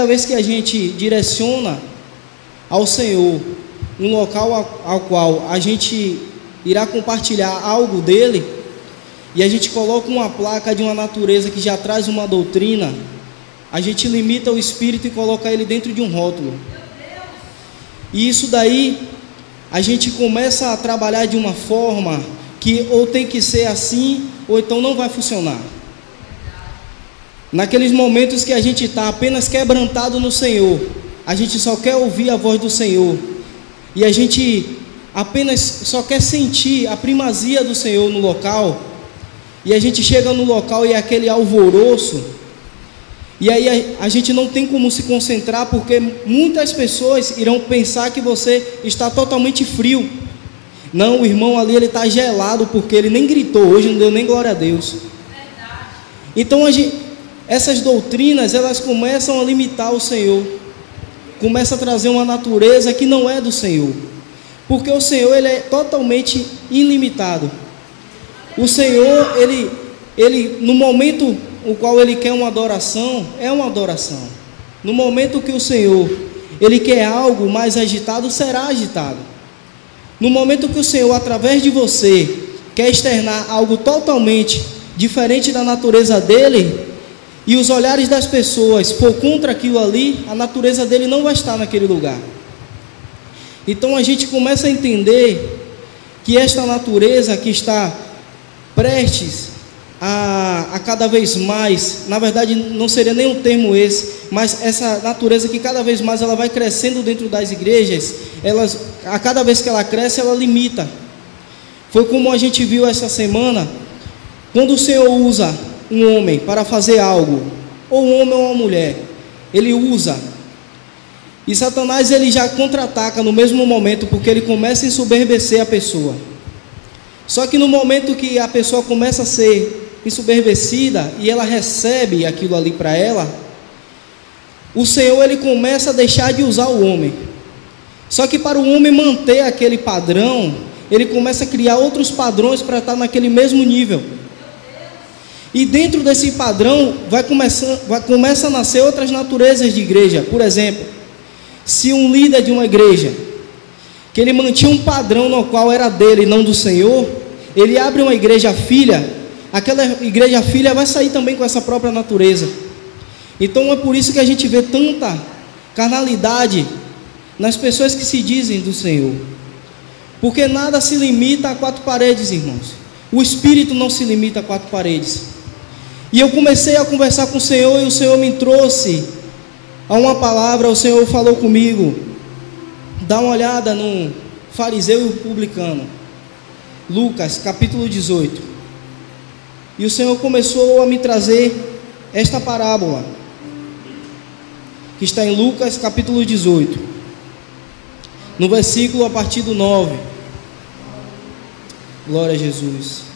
cada vez que a gente direciona ao Senhor um local ao qual a gente irá compartilhar algo dele, e a gente coloca uma placa de uma natureza que já traz uma doutrina, a gente limita o espírito e coloca ele dentro de um rótulo. E isso daí, a gente começa a trabalhar de uma forma que ou tem que ser assim, ou então não vai funcionar. Naqueles momentos que a gente está apenas quebrantado no Senhor, a gente só quer ouvir a voz do Senhor, e a gente apenas só quer sentir a primazia do Senhor no local, e a gente chega no local e é aquele alvoroço, e aí a gente não tem como se concentrar, porque muitas pessoas irão pensar que você está totalmente frio. Não, o irmão ali, ele está gelado, porque ele nem gritou hoje, não deu nem glória a Deus. Então essas doutrinas, elas começam a limitar o Senhor, começa a trazer uma natureza que não é do Senhor, porque o Senhor, ele é totalmente ilimitado. O Senhor, ele no momento o qual ele quer uma adoração, é uma adoração. No momento que o Senhor, ele quer algo mais agitado, será agitado. No momento que o Senhor, através de você, quer externar algo totalmente diferente da natureza dele, e os olhares das pessoas for contra aquilo ali, a natureza dele não vai estar naquele lugar. Então a gente começa a entender que esta natureza que está prestes a cada vez mais, na verdade não seria nem um termo esse, mas essa natureza que cada vez mais ela vai crescendo dentro das igrejas, a cada vez que ela cresce, ela limita. Foi como a gente viu essa semana, quando o Senhor usa um homem para fazer algo, ou um homem ou uma mulher, ele usa, e Satanás, ele já contra-ataca no mesmo momento, porque ele começa a ensoberbecer a pessoa. Só que no momento que a pessoa começa a ser ensoberbecida e ela recebe aquilo ali para ela, o Senhor, ele começa a deixar de usar o homem. Só que para o homem manter aquele padrão, ele começa a criar outros padrões para estar naquele mesmo nível. E dentro desse padrão começa a nascer outras naturezas de igreja. Por exemplo, se um líder de uma igreja, que ele mantinha um padrão no qual era dele e não do Senhor, ele abre uma igreja filha, aquela igreja filha vai sair também com essa própria natureza. Então é por isso que a gente vê tanta carnalidade nas pessoas que se dizem do Senhor, porque nada se limita a quatro paredes, irmãos. O Espírito não se limita a quatro paredes. E eu comecei a conversar com o Senhor, e o Senhor me trouxe a uma palavra. O Senhor falou comigo: dá uma olhada no fariseu e o publicano, Lucas capítulo 18. E o Senhor começou a me trazer esta parábola, que está em Lucas capítulo 18, no versículo a partir do 9. Glória a Jesus.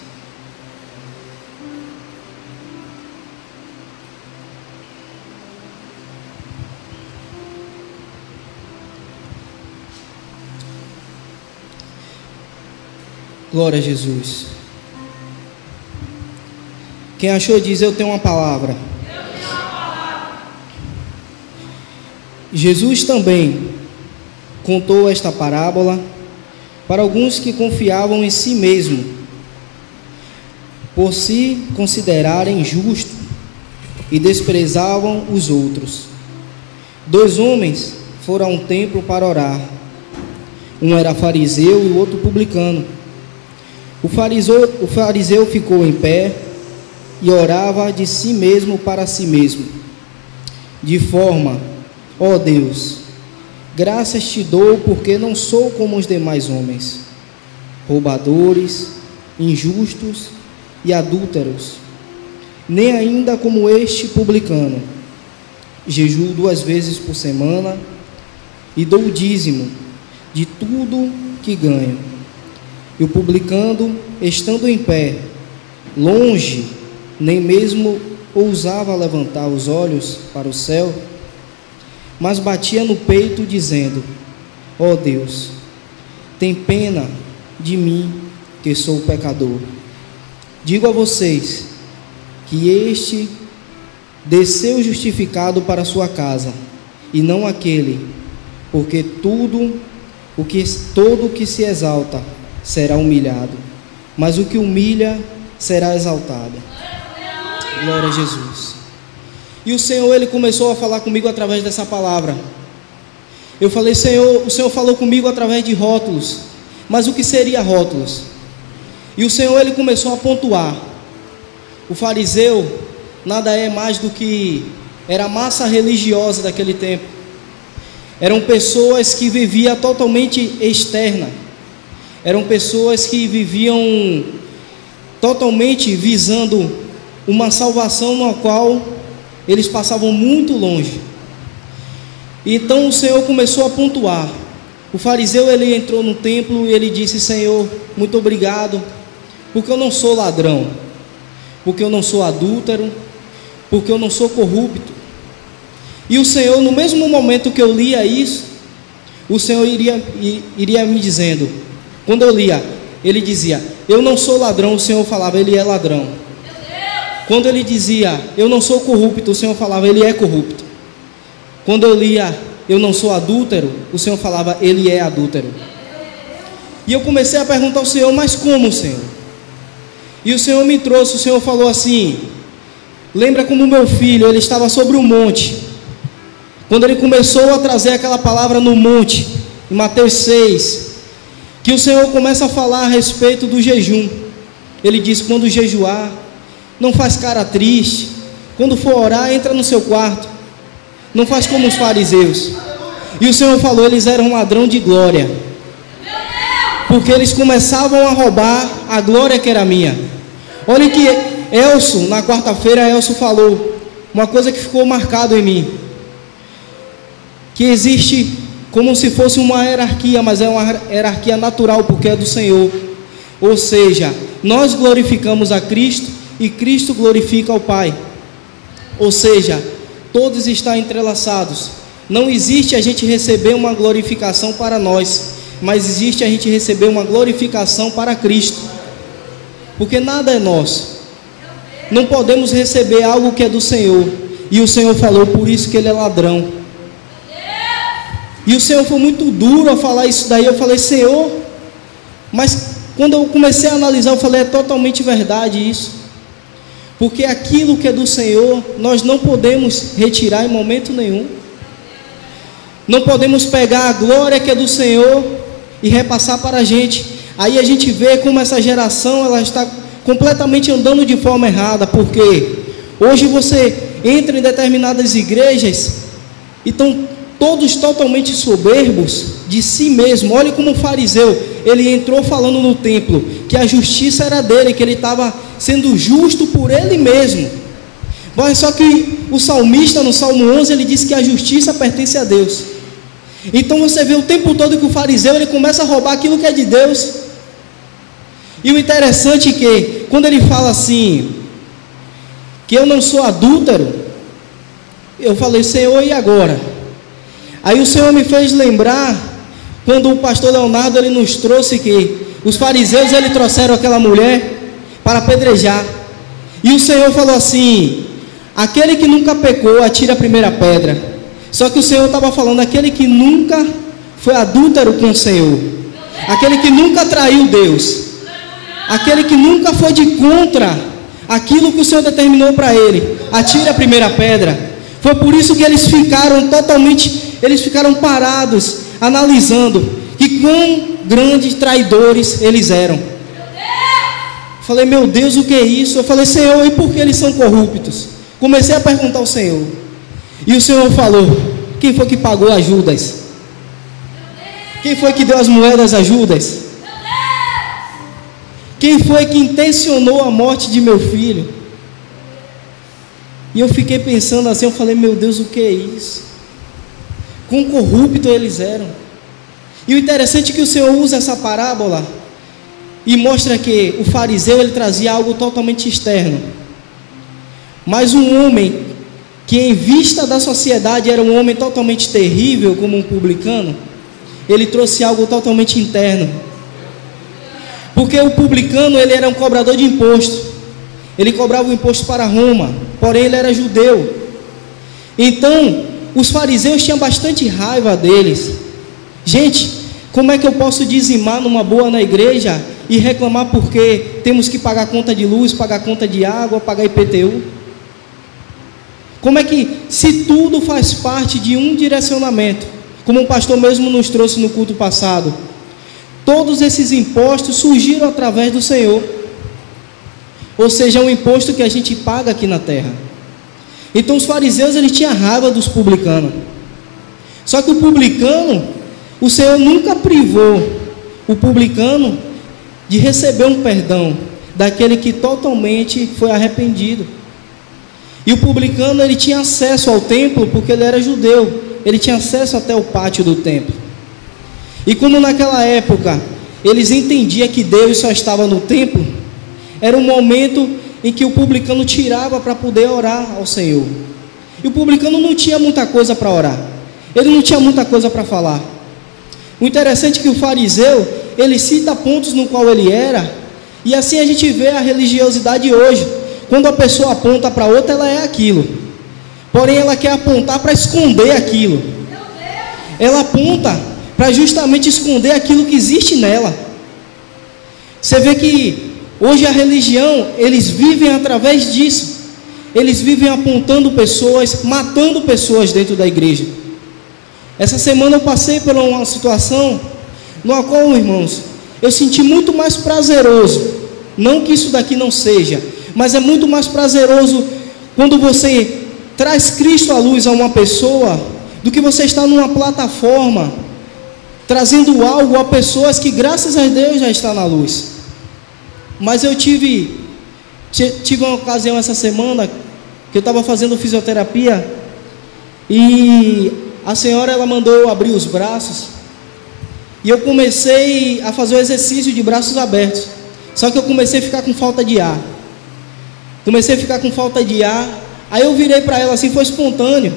Glória a Jesus. Quem achou diz: eu tenho uma palavra. Jesus também contou esta parábola para alguns que confiavam em si mesmo, por se considerarem justos, e desprezavam os outros. 2 homens foram a um templo para orar. Um era fariseu e o outro publicano. O fariseu ficou em pé e orava de si mesmo para si mesmo, de forma: ó Deus, graças te dou, porque não sou como os demais homens, roubadores, injustos e adúlteros, nem ainda como este publicano. Jejuo 2 vezes por semana e dou o dízimo de tudo que ganho. E o publicano, estando em pé, longe, nem mesmo ousava levantar os olhos para o céu, mas batia no peito, dizendo: ó Deus, tem pena de mim, que sou pecador. Digo a vocês que este desceu justificado para sua casa, e não aquele, porque todo o que se exalta será humilhado, mas o que humilha será exaltado. Glória a Jesus. E o Senhor, Ele começou a falar comigo através dessa palavra. Eu falei: Senhor, o Senhor falou comigo através de rótulos, mas o que seria rótulos? E o Senhor, Ele começou a pontuar. O fariseu nada é mais do que era a massa religiosa daquele tempo. Eram pessoas que viviam totalmente externa. Eram pessoas que viviam totalmente visando uma salvação na qual eles passavam muito longe. Então o Senhor começou a pontuar. O fariseu, ele entrou no templo e ele disse: Senhor, muito obrigado, porque eu não sou ladrão, porque eu não sou adúltero, porque eu não sou corrupto. E o Senhor, no mesmo momento que eu lia isso, o Senhor iria me dizendo, quando eu lia, Ele dizia: eu não sou ladrão, o Senhor falava: ele é ladrão. Quando Ele dizia: eu não sou corrupto, o Senhor falava: ele é corrupto. Quando eu lia: eu não sou adúltero, o Senhor falava: ele é adúltero. E eu comecei a perguntar ao Senhor: mas como, Senhor? E o Senhor me trouxe, o Senhor falou assim: lembra como meu filho, ele estava sobre o monte, quando ele começou a trazer aquela palavra no monte, em Mateus 6, que o Senhor começa a falar a respeito do jejum. Ele diz: quando jejuar, não faz cara triste, quando for orar, entra no seu quarto, não faz como os fariseus. E o Senhor falou: eles eram ladrão de glória, porque eles começavam a roubar a glória que era minha. Olha que Elcio, na quarta-feira, Elcio falou uma coisa que ficou marcado em mim, que existe como se fosse uma hierarquia, mas é uma hierarquia natural, porque é do Senhor. Ou seja, nós glorificamos a Cristo e Cristo glorifica ao Pai. Ou seja, todos estão entrelaçados. Não existe a gente receber uma glorificação para nós, mas existe a gente receber uma glorificação para Cristo, porque nada é nosso. Não podemos receber algo que é do Senhor. E o Senhor falou: por isso que ele é ladrão. E o Senhor foi muito duro a falar isso daí. Eu falei: Senhor, mas quando eu comecei a analisar, eu falei: é totalmente verdade isso, porque aquilo que é do Senhor, nós não podemos retirar em momento nenhum. Não podemos pegar a glória que é do Senhor e repassar para a gente. Aí a gente vê como essa geração, ela está completamente andando de forma errada, porque hoje você entra em determinadas igrejas e estão todos totalmente soberbos de si mesmo. Olha como o fariseu, ele entrou falando no templo que a justiça era dele, que ele estava sendo justo por ele mesmo. Mas só que o salmista, no Salmo 11, ele diz que a justiça pertence a Deus. Então você vê o tempo todo que o fariseu, ele começa a roubar aquilo que é de Deus. E o interessante é que quando ele fala assim, que eu não sou adúltero, eu falei: Senhor, e agora? Aí o Senhor me fez lembrar quando o pastor Leonardo, ele nos trouxe que os fariseus, ele trouxeram aquela mulher para apedrejar, e o Senhor falou assim: aquele que nunca pecou, atire a primeira pedra. Só que o Senhor estava falando aquele que nunca foi adúltero com o Senhor, aquele que nunca traiu Deus, aquele que nunca foi de contra aquilo que o Senhor determinou para ele, atire a primeira pedra. Foi por isso que eles ficaram parados, analisando que quão grandes traidores eles eram. Falei: meu Deus, o que é isso? Eu falei: Senhor, e por que eles são corruptos? Comecei a perguntar ao Senhor, e o Senhor falou: quem foi que pagou a Judas? Quem foi que deu as moedas a Judas? Quem foi que intencionou a morte de meu filho? E eu fiquei pensando assim, eu falei: meu Deus, o que é isso? Quão corruptos eles eram. E o interessante é que o Senhor usa essa parábola e mostra que o fariseu, ele trazia algo totalmente externo, mas um homem que em vista da sociedade era um homem totalmente terrível, como um publicano, ele trouxe algo totalmente interno. Porque o publicano, ele era um cobrador de imposto, ele cobrava o imposto para Roma, porém ele era judeu. Então os fariseus tinham bastante raiva deles. Gente, como é que eu posso dizimar numa boa na igreja e reclamar porque temos que pagar conta de luz, pagar conta de água, pagar IPTU? Como é que, se tudo faz parte de um direcionamento, como o pastor mesmo nos trouxe no culto passado, todos esses impostos surgiram através do Senhor, ou seja, é um imposto que a gente paga aqui na terra. Então os fariseus, eles tinham raiva dos publicanos. Só que o publicano, o Senhor nunca privou o publicano de receber um perdão daquele que totalmente foi arrependido. E o publicano, ele tinha acesso ao templo porque ele era judeu, ele tinha acesso até o pátio do templo. E como naquela época eles entendiam que Deus só estava no templo, era um momento em que o publicano tirava para poder orar ao Senhor. E o publicano não tinha muita coisa para orar, ele não tinha muita coisa para falar. O interessante é que o fariseu, ele cita pontos no qual ele era, e assim a gente vê a religiosidade hoje. Quando a pessoa aponta para outra, ela é aquilo, porém ela quer apontar para esconder aquilo. Ela aponta para justamente esconder aquilo que existe nela. Você vê que hoje a religião, eles vivem através disso. Eles vivem apontando pessoas, matando pessoas dentro da igreja. Essa semana eu passei por uma situação no qual, irmãos, eu senti muito mais prazeroso, não que isso daqui não seja, mas é muito mais prazeroso quando você traz Cristo à luz a uma pessoa, do que você estar numa plataforma trazendo algo a pessoas que graças a Deus já está na luz. Mas eu tive uma ocasião essa semana que eu estava fazendo fisioterapia e a senhora, ela mandou eu abrir os braços e eu comecei a fazer o exercício de braços abertos, só que eu comecei a ficar com falta de ar. Aí eu virei para ela assim, foi espontâneo,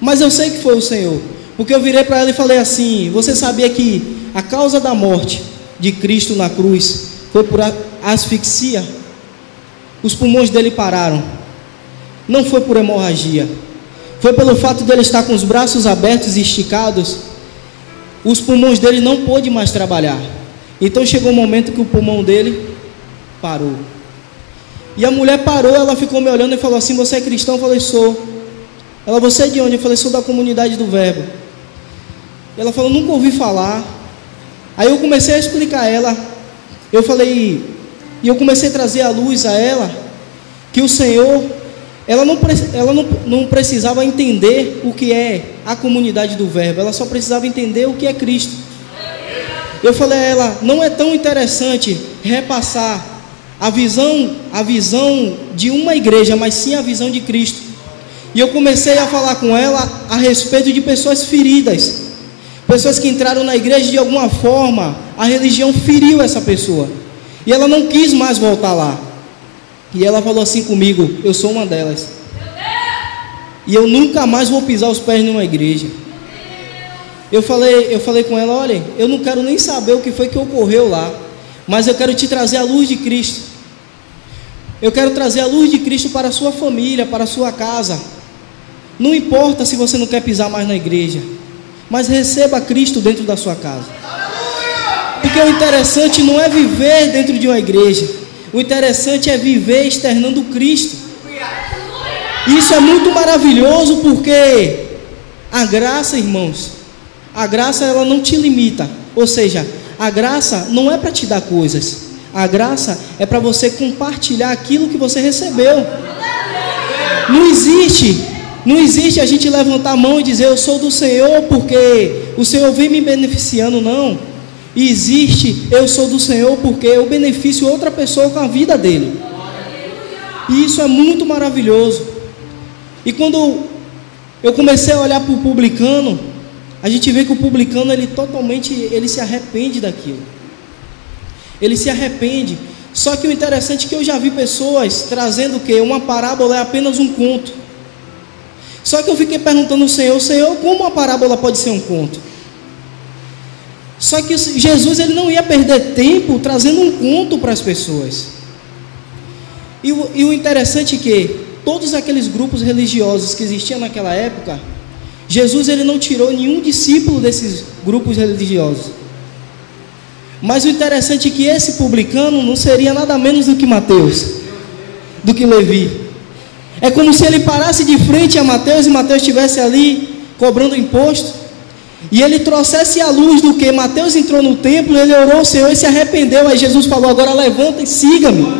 mas eu sei que foi o Senhor, porque eu virei para ela e falei assim: você sabia que a causa da morte de Cristo na cruz foi por asfixia? Os pulmões dele pararam, não foi por hemorragia, foi pelo fato dele estar com os braços abertos e esticados. Os pulmões dele não pôde mais trabalhar, então chegou um momento que o pulmão dele parou. E a mulher parou, ela ficou me olhando e falou assim: você é cristão? Eu falei: sou. Ela: você é de onde? Eu falei: sou da comunidade do Verbo. Ela falou: nunca ouvi falar. Aí eu comecei a explicar a ela, eu falei, e eu comecei a trazer à luz a ela, que o Senhor, ela não precisava entender o que é a comunidade do Verbo, ela só precisava entender o que é Cristo. Eu falei a ela: não é tão interessante repassar a visão de uma igreja, mas sim a visão de Cristo. E eu comecei a falar com ela a respeito de pessoas feridas, pessoas que entraram na igreja de alguma forma, a religião feriu essa pessoa, e ela não quis mais voltar lá. E ela falou assim comigo: eu sou uma delas, e eu nunca mais vou pisar os pés numa igreja. Eu falei com ela: olha, eu não quero nem saber o que foi que ocorreu lá, mas eu quero te trazer a luz de Cristo. Eu quero trazer a luz de Cristo para a sua família, para a sua casa. Não importa se você não quer pisar mais na igreja, mas receba Cristo dentro da sua casa. Porque o interessante não é viver dentro de uma igreja, o interessante é viver externando Cristo. Isso é muito maravilhoso, porque a graça, irmãos, a graça, ela não te limita. Ou seja, a graça não é para te dar coisas, a graça é para você compartilhar aquilo que você recebeu. Não existe a gente levantar a mão e dizer: eu sou do Senhor porque o Senhor vem me beneficiando. Não, existe: eu sou do Senhor porque eu beneficio outra pessoa com a vida dele. E isso é muito maravilhoso. E quando eu comecei a olhar para o publicano, a gente vê que o publicano, ele se arrepende daquilo. Ele se arrepende. Só que o interessante é que eu já vi pessoas trazendo o quê? Uma parábola é apenas um conto. Só que eu fiquei perguntando ao Senhor: Senhor, como uma parábola pode ser um conto? Só que Jesus, ele não ia perder tempo trazendo um conto para as pessoas. E o interessante é que todos aqueles grupos religiosos que existiam naquela época, Jesus ele não tirou nenhum discípulo desses grupos religiosos. Mas o interessante é que esse publicano não seria nada menos do que Mateus, do que Levi. É como se ele parasse de frente a Mateus e Mateus estivesse ali cobrando imposto. E ele trouxesse a luz do que Mateus entrou no templo, ele orou ao Senhor e se arrependeu. Aí Jesus falou: agora levanta e siga-me.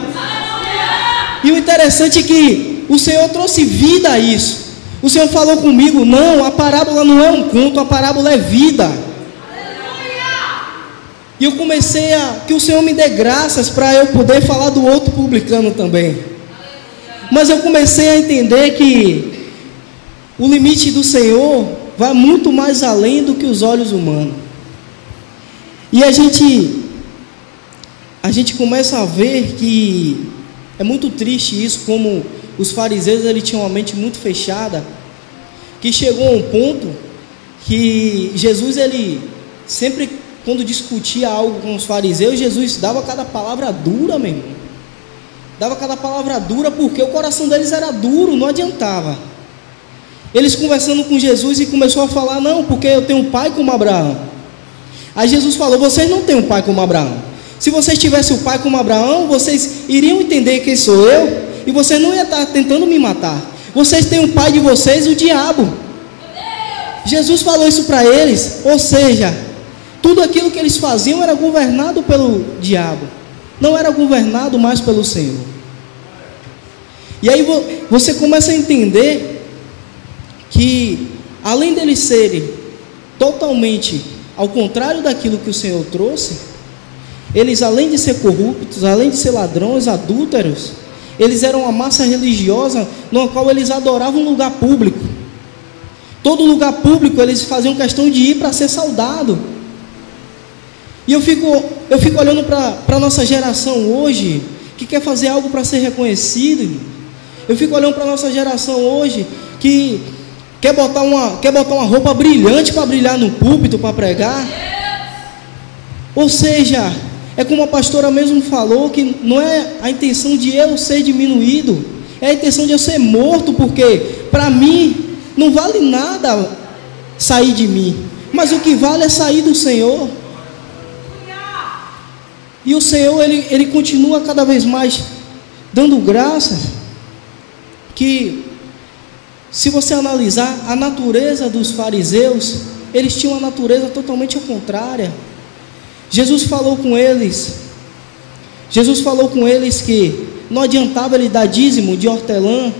E o interessante é que o Senhor trouxe vida a isso. O Senhor falou comigo: não, a parábola não é um conto, a parábola é vida. E eu comecei que o Senhor me dê graças para eu poder falar do outro publicano também. Mas eu comecei a entender que o limite do Senhor vai muito mais além do que os olhos humanos. E a gente começa a ver que é muito triste isso, como os fariseus eles tinham uma mente muito fechada, que chegou a um ponto que Jesus, ele sempre, quando discutia algo com os fariseus, Jesus dava cada palavra dura, meu irmão. Dava cada palavra dura, porque o coração deles era duro, não adiantava. Eles conversando com Jesus e começou a falar: não, porque eu tenho um pai como Abraão. Aí Jesus falou: vocês não têm um pai como Abraão. Se vocês tivessem um pai como Abraão, vocês iriam entender quem sou eu, e vocês não iam estar tentando me matar. Vocês têm um pai de vocês, o diabo. Jesus falou isso para eles. Ou seja, tudo aquilo que eles faziam era governado pelo diabo, não era governado mais pelo Senhor. E aí você começa a entender que, além deles serem totalmente ao contrário daquilo que o Senhor trouxe, eles, além de ser corruptos, além de ser ladrões, adúlteros, eles eram uma massa religiosa no qual eles adoravam um lugar público. Todo lugar público eles faziam questão de ir para ser saudado. E eu fico olhando para a nossa geração hoje, que quer fazer algo para ser reconhecido. Eu fico olhando para a nossa geração hoje, que quer botar uma roupa brilhante para brilhar no púlpito, para pregar. Ou seja, é como a pastora mesmo falou, que não é a intenção de eu ser diminuído, é a intenção de eu ser morto, porque para mim não vale nada sair de mim, mas o que vale é sair do Senhor. E o Senhor, ele continua cada vez mais dando graças, que se você analisar a natureza dos fariseus, eles tinham uma natureza totalmente ao contrária. Jesus falou com eles que não adiantava ele dar dízimo de hortelã,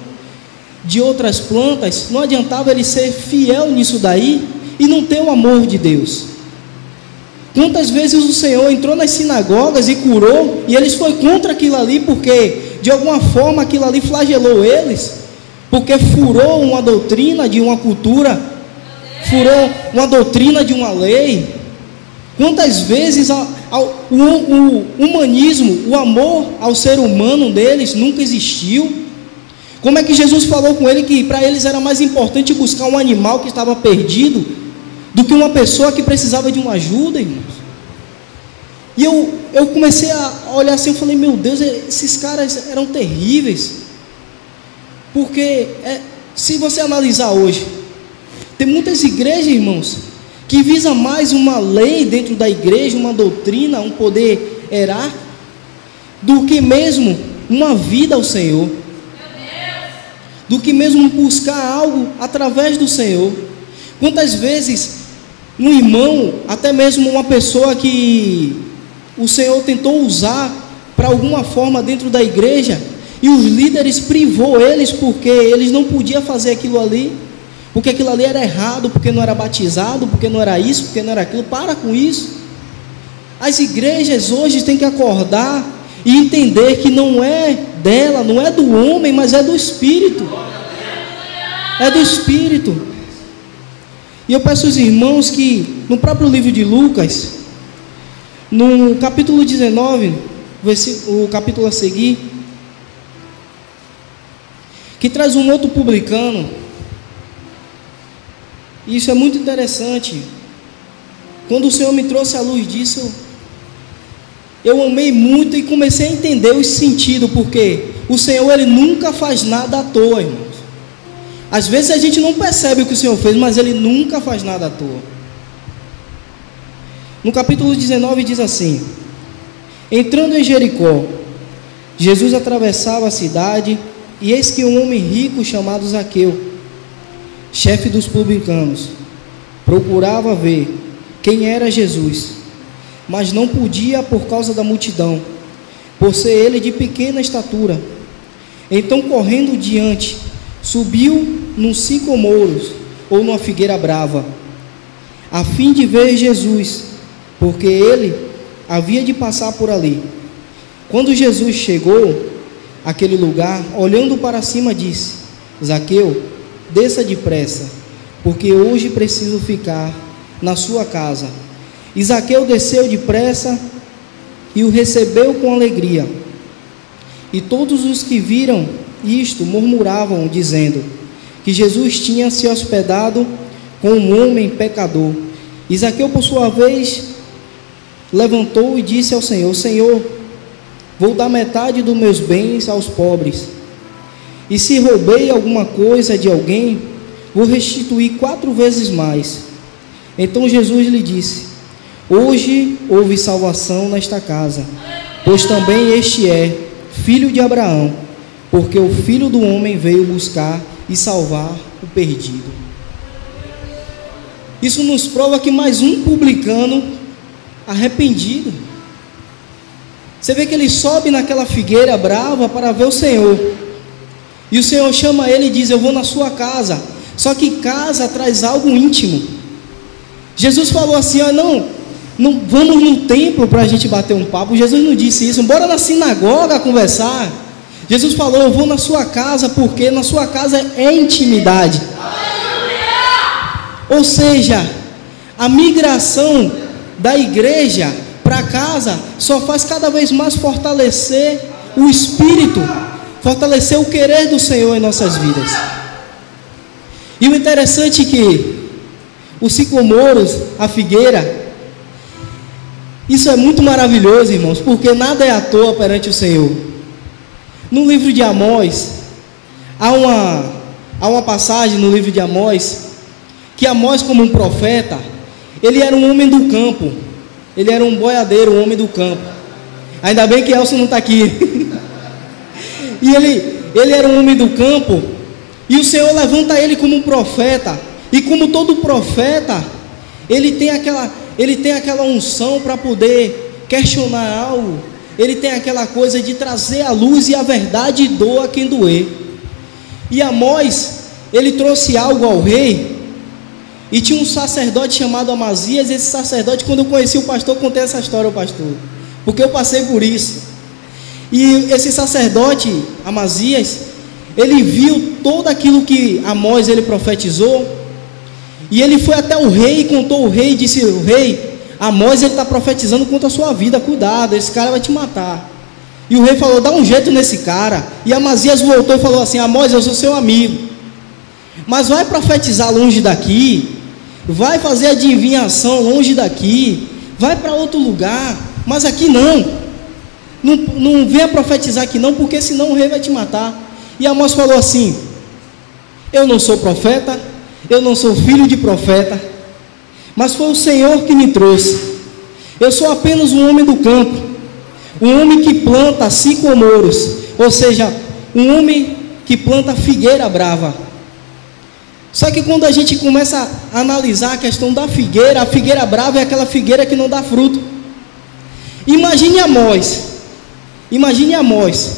de outras plantas, não adiantava ele ser fiel nisso daí e não ter o amor de Deus. Quantas vezes o Senhor entrou nas sinagogas e curou, e eles foi contra aquilo ali, porque de alguma forma aquilo ali flagelou eles, porque furou uma doutrina de uma cultura, furou uma doutrina de uma lei. Quantas vezes o humanismo, o amor ao ser humano deles nunca existiu? Como é que Jesus falou com ele que para eles era mais importante buscar um animal que estava perdido do que uma pessoa que precisava de uma ajuda, irmãos? E eu comecei a olhar assim, eu falei: meu Deus, esses caras eram terríveis. Porque se você analisar hoje, tem muitas igrejas, irmãos, que visa mais uma lei dentro da igreja, uma doutrina, um poder hierárquico, do que mesmo uma vida ao Senhor, do que mesmo buscar algo através do Senhor. Quantas vezes um irmão, até mesmo uma pessoa que o Senhor tentou usar para alguma forma dentro da igreja, e os líderes privou eles, porque eles não podiam fazer aquilo ali, porque aquilo ali era errado, porque não era batizado, porque não era isso, porque não era aquilo. Para com isso. As igrejas hoje têm que acordar e entender que não é dela, não é do homem, mas é do Espírito. É do Espírito. E eu peço aos irmãos que no próprio livro de Lucas, no capítulo 19, o capítulo a seguir, que traz um outro publicano. Isso é muito interessante. Quando o Senhor me trouxe à luz disso, eu amei muito e comecei a entender o sentido, porque o Senhor, ele nunca faz nada à toa, irmãos. Às vezes a gente não percebe o que o Senhor fez, mas Ele nunca faz nada à toa. No capítulo 19 diz assim: entrando em Jericó, Jesus atravessava a cidade, e eis que um homem rico chamado Zaqueu, chefe dos publicanos, procurava ver quem era Jesus, mas não podia por causa da multidão, por ser ele de pequena estatura. Então, correndo diante, subiu num sicomoro ou numa figueira brava, a fim de ver Jesus, porque ele havia de passar por ali. Quando Jesus chegou àquele lugar, olhando para cima, disse: Zaqueu, desça depressa, porque hoje preciso ficar na sua casa. E Zaqueu desceu depressa e o recebeu com alegria. E todos os que viram isto murmuravam, dizendo que Jesus tinha se hospedado com um homem pecador. E Zaqueu, por sua vez, levantou e disse ao Senhor: Senhor, vou dar metade dos meus bens aos pobres, e se roubei alguma coisa de alguém, vou restituir 4 vezes mais. Então Jesus lhe disse: hoje houve salvação nesta casa, pois também este é filho de Abraão, porque o Filho do Homem veio buscar e salvar o perdido. Isso nos prova que mais um publicano arrependido. Você vê que ele sobe naquela figueira brava para ver o Senhor, e o Senhor chama ele e diz: eu vou na sua casa. Só que casa traz algo íntimo. Jesus falou assim: não vamos no templo para a gente bater um papo. Jesus não disse isso, bora na sinagoga conversar. Jesus falou: eu vou na sua casa, porque na sua casa é intimidade. Ou seja, a migração da igreja para casa só faz cada vez mais fortalecer o Espírito, fortalecer o querer do Senhor em nossas vidas. E o interessante é que os sicomoros, a figueira, isso é muito maravilhoso, irmãos, porque nada é à toa perante o Senhor. No livro de Amós, há uma passagem no livro de Amós, que Amós, como um profeta, ele era um homem do campo, ele era um boiadeiro, um homem do campo. Ainda bem que Elson não está aqui. E ele era um homem do campo, e o Senhor levanta ele como um profeta. E como todo profeta, ele tem aquela unção para poder questionar algo. Ele tem aquela coisa de trazer a luz e a verdade, e doa quem doer. E Amós, ele trouxe algo ao rei, e tinha um sacerdote chamado Amazias. Esse sacerdote, quando eu conheci o pastor, contei essa história ao pastor, porque eu passei por isso. E esse sacerdote Amazias, ele viu tudo aquilo que Amós ele profetizou, e ele foi até o rei e contou ao rei, e disse: o rei, Amós ele está profetizando contra a sua vida, cuidado, esse cara vai te matar. E o rei falou: dá um jeito nesse cara. E Amazias voltou e falou assim: Amós, eu sou seu amigo, mas vai profetizar longe daqui, vai fazer adivinhação longe daqui, vai para outro lugar, mas aqui não venha profetizar aqui não, porque senão o rei vai te matar. E Amós falou assim: eu não sou profeta, eu não sou filho de profeta, mas foi o Senhor que me trouxe. Eu sou apenas um homem do campo, um homem que planta sicomoros, ou seja, um homem que planta figueira brava. Só que quando a gente começa a analisar a questão da figueira, a figueira brava é aquela figueira que não dá fruto. Imagine Amós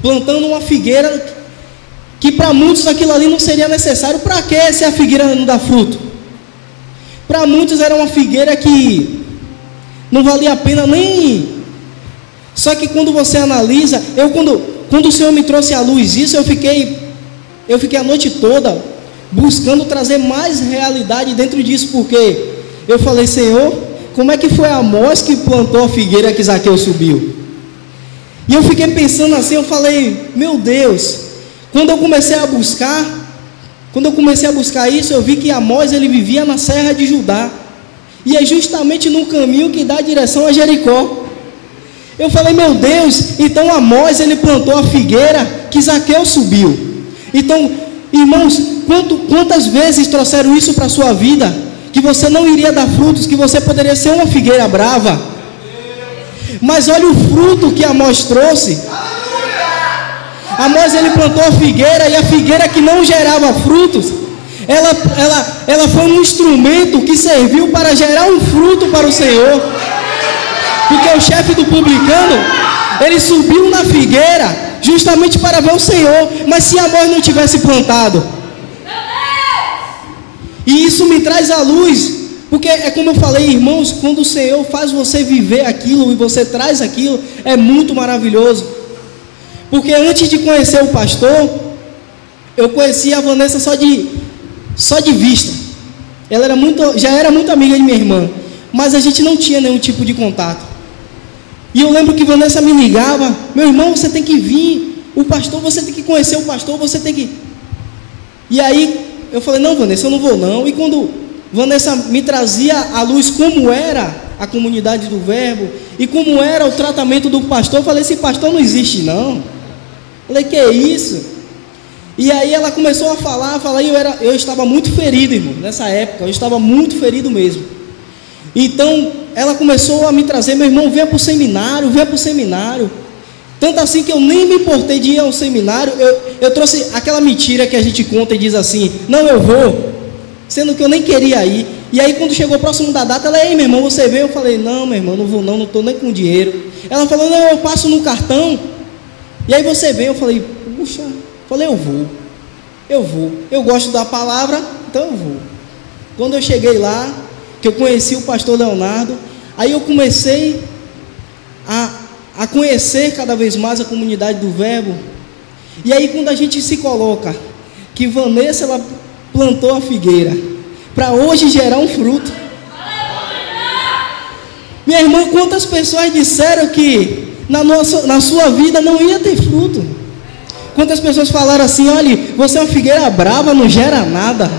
plantando uma figueira que para muitos aquilo ali não seria necessário. Para que se a figueira não dá fruto? Para muitos era uma figueira que não valia a pena nem. Só que quando você analisa, quando o Senhor me trouxe à luz isso, eu fiquei a noite toda buscando trazer mais realidade dentro disso, porque eu falei: Senhor, como é que foi Amós que plantou a figueira que Zaqueu subiu? E eu fiquei pensando assim, eu falei: meu Deus. Quando eu comecei a buscar isso, eu vi que Amós ele vivia na Serra de Judá, e é justamente no caminho que dá a direção a Jericó. Eu falei: meu Deus, então Amós ele plantou a figueira que Zaqueu subiu. Então Irmãos, quantas vezes trouxeram isso para a sua vida? Que você não iria dar frutos, que você poderia ser uma figueira brava. Mas olha o fruto que Amós trouxe. Amós, ele plantou a figueira, e a figueira que não gerava frutos, ela foi um instrumento que serviu para gerar um fruto para o Senhor. Porque o chefe do publicano, ele subiu na figueira justamente para ver o Senhor. Mas se Amós não tivesse plantado, e isso me traz à luz, porque é como eu falei, irmãos, quando o Senhor faz você viver aquilo e você traz aquilo, é muito maravilhoso. Porque antes de conhecer o pastor, eu conhecia a Vanessa só de vista. Ela já era muito amiga de minha irmã, mas a gente não tinha nenhum tipo de contato. E eu lembro que Vanessa me ligava: meu irmão, você tem que vir, o pastor, você tem que conhecer o pastor, você tem que... E aí eu falei: não, Vanessa, eu não vou não. E quando Vanessa me trazia à luz como era a comunidade do Verbo e como era o tratamento do pastor, eu falei: esse pastor não existe não. Eu falei: que é isso? E aí ela começou a falar, e eu estava muito ferido, irmão, nessa época, eu estava muito ferido mesmo. Então ela começou a me trazer: meu irmão, venha para o seminário, venha para o seminário. Tanto assim que eu nem me importei de ir ao seminário. Eu trouxe aquela mentira que a gente conta e diz assim: não, eu vou, sendo que eu nem queria ir. E aí quando chegou próximo da data, ela: ei, meu irmão, você veio? Eu falei: não, meu irmão, não vou não estou nem com dinheiro. Ela falou: não, eu passo no cartão, e aí você vem. Eu falei: puxa, eu vou, eu gosto da palavra, então eu vou. Quando eu cheguei lá, que eu conheci o pastor Leonardo, aí eu comecei a conhecer cada vez mais a comunidade do Verbo. E aí quando a gente se coloca que Vanessa, ela plantou a figueira para hoje gerar um fruto. Minha irmã, quantas pessoas disseram que na sua vida não ia ter fruto? Quantas pessoas falaram assim: olha, você é uma figueira brava, não gera nada.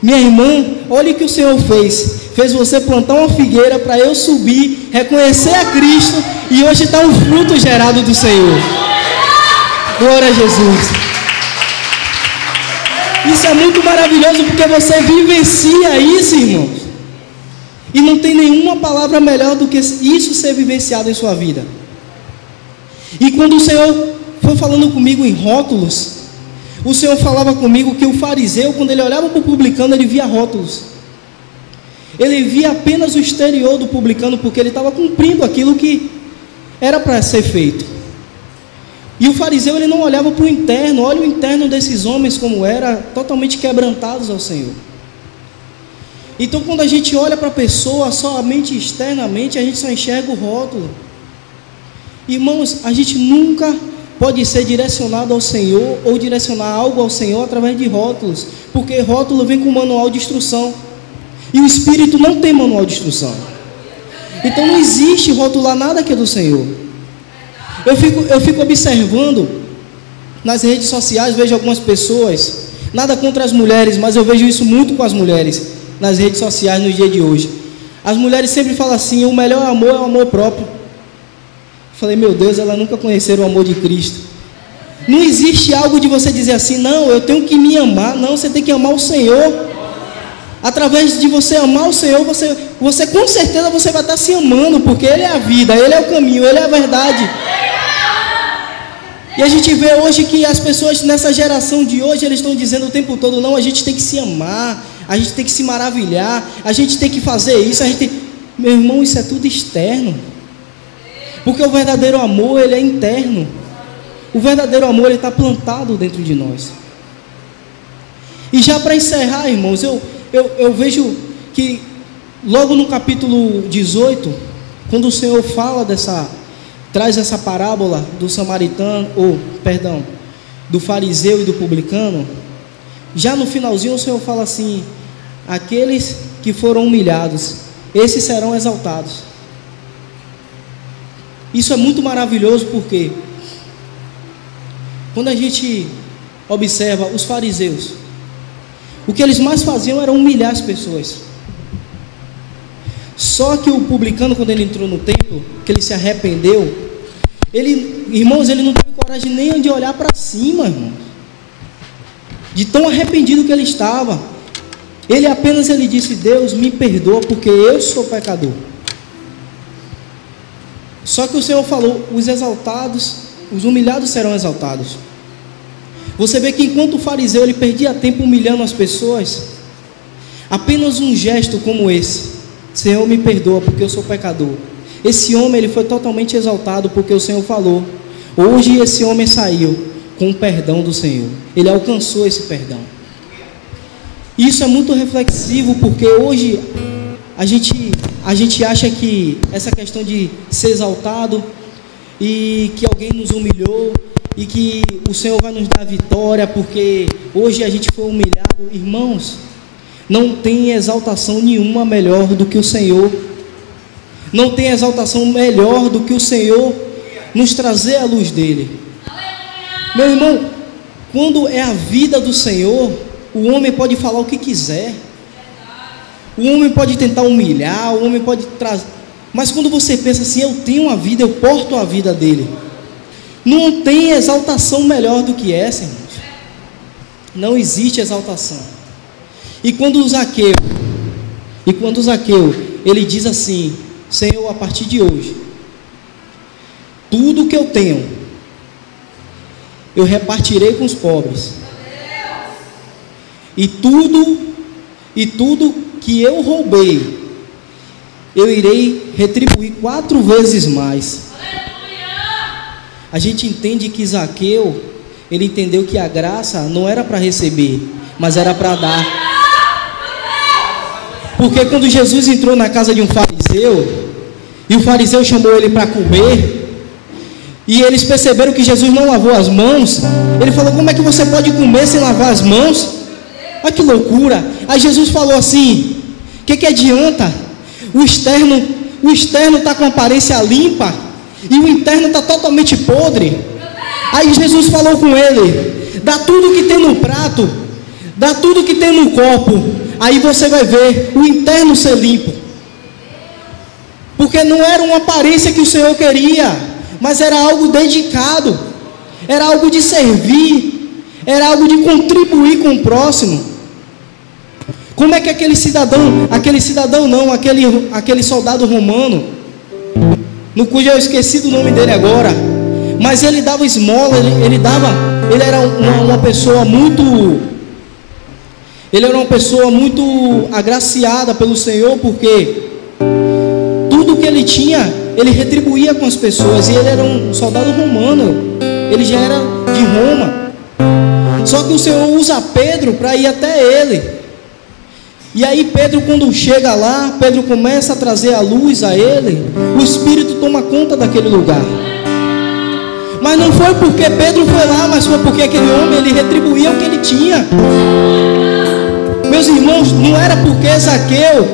Minha irmã, olha o que o Senhor fez você plantar uma figueira para eu subir, reconhecer a Cristo, e hoje está um fruto gerado do Senhor. Glória a Jesus. Isso é muito maravilhoso, porque você vivencia isso, irmãos, e não tem nenhuma palavra melhor do que isso ser vivenciado em sua vida. E quando o Senhor foi falando comigo em rótulos, o Senhor falava comigo que o fariseu, quando ele olhava para o publicano, ele via rótulos. Ele via apenas o exterior do publicano, porque ele estava cumprindo aquilo que era para ser feito. E o fariseu, ele não olhava para o interno. Olha o interno desses homens como era, totalmente quebrantados ao Senhor. Então quando a gente olha para a pessoa somente externamente, a gente só enxerga o rótulo. Irmãos, a gente nunca pode ser direcionado ao Senhor ou direcionar algo ao Senhor através de rótulos, porque rótulo vem com manual de instrução, e o Espírito não tem manual de instrução. Então não existe rotular nada que é do Senhor. Eu fico observando nas redes sociais, vejo algumas pessoas, nada contra as mulheres, mas eu vejo isso muito com as mulheres nas redes sociais no dia de hoje. As mulheres sempre falam assim: o melhor amor é o amor próprio. Falei: meu Deus, elas nunca conheceram o amor de Cristo. Não existe algo de você dizer assim: não, eu tenho que me amar. Não, você tem que amar o Senhor. Através de você amar o Senhor, você com certeza você vai estar se amando, porque Ele é a vida, Ele é o caminho, Ele é a verdade. E a gente vê hoje que as pessoas nessa geração de hoje, eles estão dizendo o tempo todo: não, a gente tem que se amar, a gente tem que se maravilhar, a gente tem que fazer isso, Meu irmão, isso é tudo externo. Porque o verdadeiro amor, ele é interno. O verdadeiro amor, ele está plantado dentro de nós. E já para encerrar, irmãos, eu vejo que logo no capítulo 18, quando o Senhor fala traz essa parábola do samaritano, do fariseu e do publicano, já no finalzinho o Senhor fala assim: aqueles que foram humilhados, esses serão exaltados. Isso é muito maravilhoso, porque quando a gente observa os fariseus, o que eles mais faziam era humilhar as pessoas. Só que o publicano, quando ele entrou no templo, que ele se arrependeu, irmãos, ele não teve coragem nem de olhar para cima, irmãos. de tão arrependido que ele estava. Ele disse: Deus, me perdoa porque eu sou pecador. Só que o Senhor falou: os exaltados, os humilhados serão exaltados. Você vê que enquanto o fariseu ele perdia tempo humilhando as pessoas, apenas um gesto como esse: Senhor, me perdoa porque eu sou pecador. Esse homem ele foi totalmente exaltado porque o Senhor falou. Hoje esse homem saiu com o perdão do Senhor. Ele alcançou esse perdão. Isso é muito reflexivo, porque hoje a gente acha que essa questão de ser exaltado e que alguém nos humilhou e que o Senhor vai nos dar vitória porque hoje a gente foi humilhado. Irmãos, não tem exaltação nenhuma melhor do que o Senhor. Não tem exaltação melhor do que o Senhor nos trazer a luz dele. Meu irmão, quando é a vida do Senhor, o homem pode falar o que quiser, o homem pode tentar humilhar, o homem pode trazer, mas quando você pensa assim: eu tenho uma vida, eu porto a vida dele, não tem exaltação melhor do que essa, irmãos. Não existe exaltação. E quando o Zaqueu ele diz assim: Senhor, a partir de hoje, tudo que eu tenho, eu repartirei com os pobres. E tudo que eu roubei, eu irei retribuir 4 vezes mais. A gente entende que Zaqueu, ele entendeu que a graça não era para receber, mas era para dar. Porque quando Jesus entrou na casa de um fariseu, e o fariseu chamou ele para comer, e eles perceberam que Jesus não lavou as mãos, ele falou: como é que você pode comer sem lavar as mãos? Olha que loucura. Aí Jesus falou assim: o que adianta? O externo está com aparência limpa e o interno está totalmente podre. Aí Jesus falou com ele: dá tudo que tem no prato, dá tudo que tem no copo, aí você vai ver o interno ser limpo. Porque não era uma aparência que o Senhor queria, mas era algo dedicado, era algo de servir, era algo de contribuir com o próximo. Como é que aquele soldado romano, no cujo eu esqueci do nome dele agora, mas ele dava esmola, ele era uma pessoa muito agraciada pelo Senhor, porque tudo que ele tinha, ele retribuía com as pessoas, e ele era um soldado romano, ele já era de Roma. Só que o Senhor usa Pedro para ir até ele. E aí Pedro, quando chega lá, Pedro começa a trazer a luz a ele, o Espírito toma conta daquele lugar. Mas não foi porque Pedro foi lá, mas foi porque aquele homem, ele retribuía o que ele tinha. Meus irmãos, não era porque Zaqueu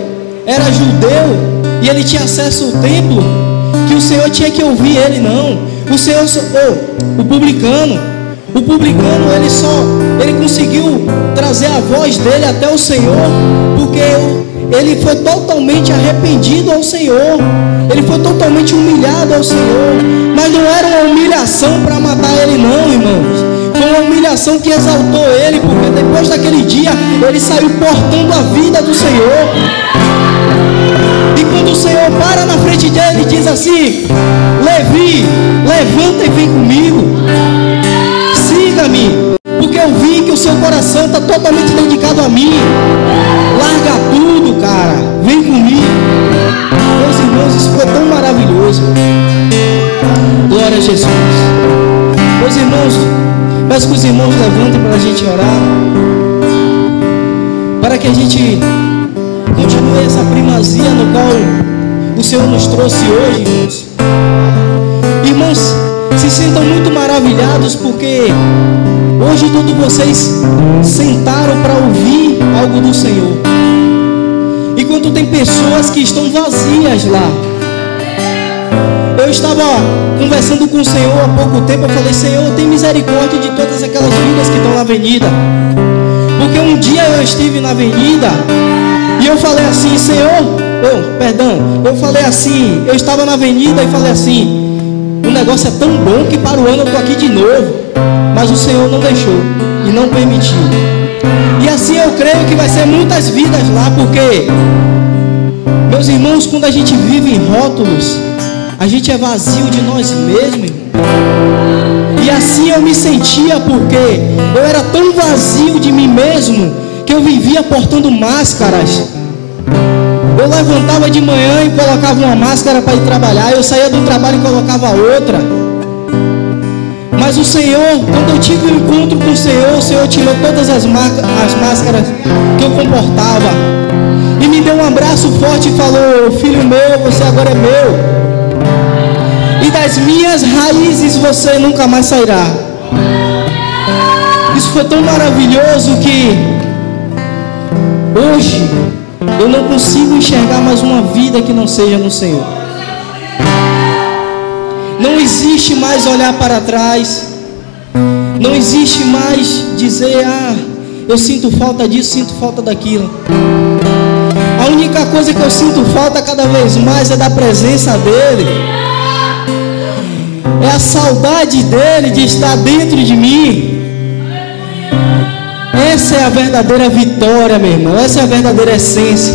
era judeu e ele tinha acesso ao templo que o Senhor tinha que ouvir ele, não. O Senhor, o publicano, ele conseguiu trazer a voz dele até o Senhor, porque ele foi totalmente arrependido ao Senhor, ele foi totalmente humilhado ao Senhor. Mas não era uma humilhação para matar ele, não, irmãos. Foi uma humilhação que exaltou ele, porque depois daquele dia ele saiu portando a vida do Senhor. E quando o Senhor para na frente dele e diz assim: Levi, levanta e vem comigo, siga-me, porque eu vi que o seu coração está totalmente dedicado a mim. Larga tudo, cara, vem comigo. Meus irmãos, isso foi tão maravilhoso. Glória a Jesus. Meus irmãos, peço que os irmãos levantem para a gente orar, para que a gente continue essa primazia no qual o Senhor nos trouxe hoje, irmãos. Irmãos, se sintam muito maravilhados, porque hoje todos vocês sentaram para ouvir algo do Senhor, enquanto tem pessoas que estão vazias lá. Eu estava conversando com o Senhor há pouco tempo. Eu falei: Senhor, tem misericórdia de todas aquelas vidas que estão na avenida, porque um dia eu estive na avenida e eu falei assim: Senhor, eu falei assim, eu estava na avenida e falei assim: o negócio é tão bom que para o ano eu estou aqui de novo. mas o Senhor não deixou e não permitiu. E assim eu creio que vai ser muitas vidas lá, porque, meus irmãos, quando a gente vive em rótulos, a gente é vazio de nós mesmos, irmão. E assim eu me sentia, porque eu era tão vazio de mim mesmo, que eu vivia portando máscaras. Eu levantava de manhã e colocava uma máscara para ir trabalhar. Eu saía do trabalho e colocava outra. Mas o Senhor, quando eu tive um encontro com o Senhor tirou todas as máscaras que eu comportava. E me deu um abraço forte e falou: filho meu, você agora é meu. E das minhas raízes você nunca mais sairá. Isso foi tão maravilhoso que hoje eu não consigo enxergar mais uma vida que não seja no Senhor. Não existe mais olhar para trás. Não existe mais dizer: ah, eu sinto falta disso, sinto falta daquilo. A única coisa que eu sinto falta cada vez mais é da presença dEle. É a saudade dEle de estar dentro de mim. Essa é a verdadeira vitória, meu irmão. Essa é a verdadeira essência.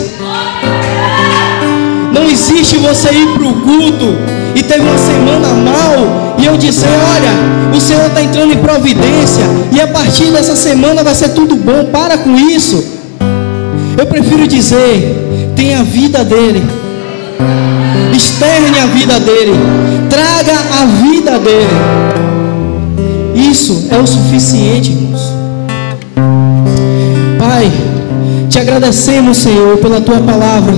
Não existe você ir para o culto e ter uma semana mal e eu dizer: olha, o Senhor está entrando em providência e a partir dessa semana vai ser tudo bom. Para com isso. Eu prefiro dizer: tenha a vida dEle, externe a vida dEle, traga a vida dEle. Isso é o suficiente, irmãos. Pai, te agradecemos, Senhor, pela tua palavra.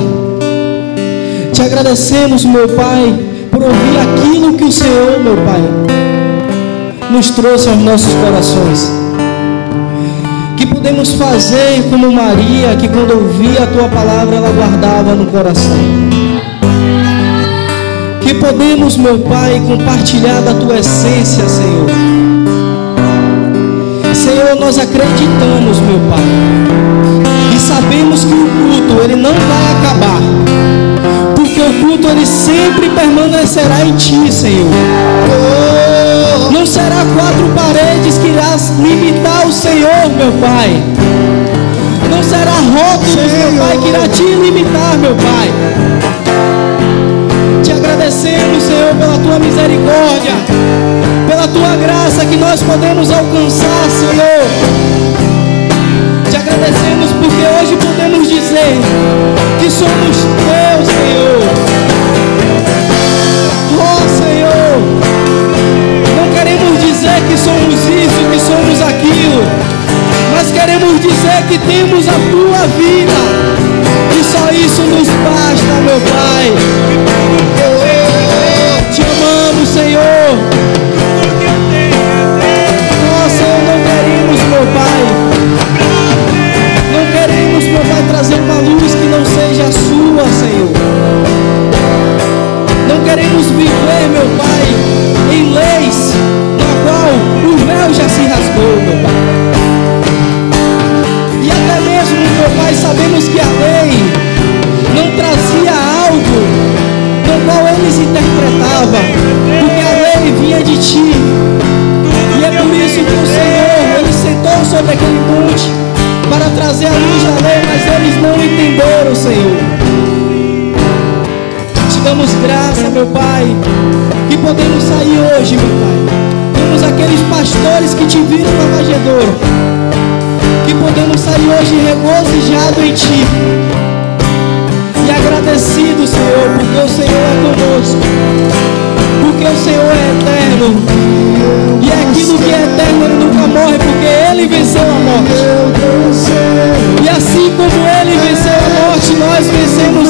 Te agradecemos, meu Pai, por ouvir aquilo que o Senhor, meu Pai, nos trouxe aos nossos corações. Que podemos fazer como Maria, que quando ouvia a tua palavra, ela guardava no coração. Que podemos, meu Pai, compartilhar da tua essência, Senhor. Senhor, nós acreditamos, meu Pai, e sabemos que o culto, ele não vai acabar, porque o culto, ele sempre permanecerá em Ti, Senhor. Não será 4 paredes que irá limitar o Senhor, meu Pai. Não será rótulos, meu Pai, que irá Te limitar, meu Pai. Te agradecemos, Senhor, pela Tua misericórdia, pela Tua graça que nós podemos alcançar, Senhor. Te agradecemos porque hoje podemos dizer que somos Teus, Senhor. Oh, Senhor, não queremos dizer que somos isso, que somos aquilo, mas queremos dizer que temos a Tua vida, e só isso nos basta, meu Pai. Te amamos, Senhor. Não queremos, meu Pai, trazer uma luz que não seja a Sua, Senhor. Não queremos viver, meu Pai, em leis na qual o véu já se rasgou, meu Pai. E até mesmo, meu Pai, sabemos que a lei não trazia algo no qual eles interpretavam, porque a lei vinha de Ti. E é por isso que o Senhor, Ele sentou sobre aquele monte para trazer a luz da lei, mas eles não entenderam, Senhor. Te damos graça, meu Pai, que podemos sair hoje, meu Pai. Temos aqueles pastores que Te viram na manjedoura, que podemos sair hoje regozijado em Ti e agradecido, Senhor, porque o Senhor é conosco, porque o Senhor é eterno. E é aquilo que é eterno, Ele nunca morre, porque Ele venceu a morte. E assim como Ele venceu a morte, nós vencemos